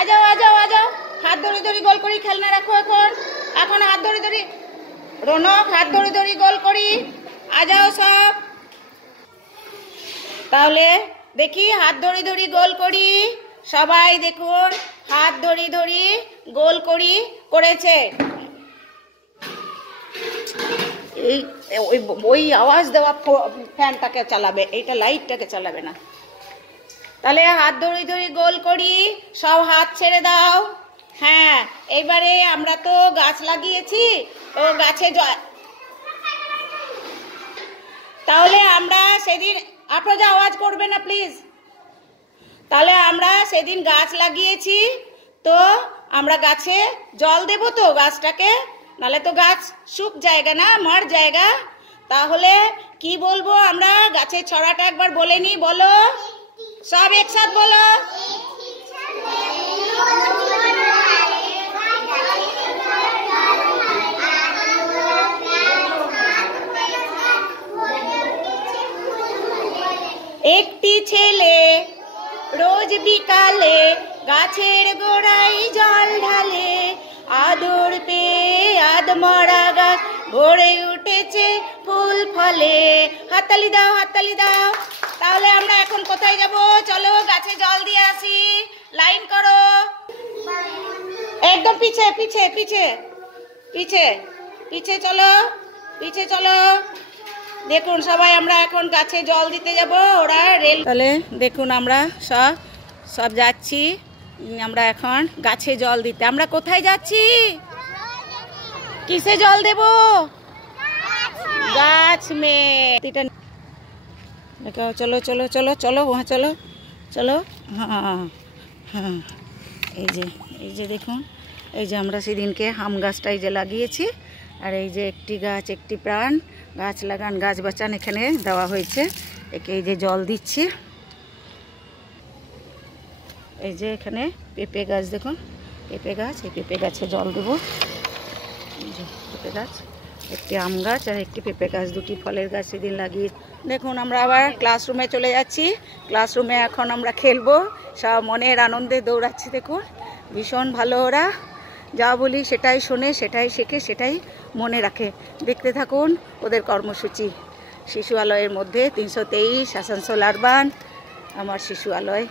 आ जाओ हाथ धरे धरे गोल करी खेलना रखो এখন हाथ धरे धरे রনক हाथ धरे धरे गोल करी आ जाओ सब তাহলে দেখি हाथ धरे धरे गोल करी সবাই দেখুন हाथ धरे धरे गोल करी করেছে এই ওই আওয়াজ দেওয়া ফ্যানটাকে চালাবে এইটা লাইটটাকে চালাবে না তাহলে हाथ धरे धरे गोल करी सब हाथ ছেড়ে দাও হ্যাঁ এবারে আমরা তো গাছ লাগিয়েছি তো গাছে তাহলে আমরা সেদিন আপনারা আওয়াজ করবে না প্লিজ তাহলে আমরা সেদিন গাছ লাগিয়েছি তো আমরা গাছে জল দেব তো গাছটাকে নালে তো গাছ শুক जाएगा না মর जाएगा তাহলে কি বলবো আমরা গাছের ছড়াটা একবার বলে নি বলো सब एक साथ बोलो একটি ছেলে রোজ বিকালে গাছের গোড়ায় জল ঢালে আদর পেয়ে আদমরা গাছ ভরে উঠেছে ফুল ফলে হাততালি দাও তাহলে আমরা এখন কোথায় যাব চলো গাছে জল দিয়ে আসি লাইন করো একদম পিছে পিছে পিছে পিছে পিছে চলো দেখুন সবাই আমরা এখন গাছে জল দিতে যাব ওরা রেল তাহলে দেখুন আমরা সব যাচ্ছি আমরা এখন গাছে জল দিতে আমরা কোথায় যাচ্ছি কিসে জল দেব গাছ মে चलो चलो चलो चलो वहाँ चलो चलो हाँ हाँ এই যে দেখুন এই যে আমরা সেদিনকে আম গাছটাই যে লাগিয়েছি আর এই যে একটি গাছ একটি প্রাণ গাছ লাগান গাছ বাঁচান এখানে দেওয়া হয়েছে একে এই যে জল দিচ্ছি এই যে এখানে পেঁপে গাছ দেখুন পেঁপে গাছ এই পেঁপে গাছে জল দেবো এই যে পেঁপে গাছ একটি আম গাছ আর একটি পেঁপে গাছ দুটি ফলের গাছ সেদিন লাগিয়ে দেখুন আমরা আবার ক্লাসরুমে চলে যাচ্ছি ক্লাসরুমে এখন আমরা খেলবো সব মনের আনন্দে দৌড়াচ্ছি দেখুন ভীষণ ভালো ওরা যা বলি সেটাই শোনে সেটাই শেখে সেটাই মনে রাখে দেখতে থাকুন ওদের কর্মসূচি শিশু আলয়ের মধ্যে 323 আসানসোল আরবান আমার শিশু আলয়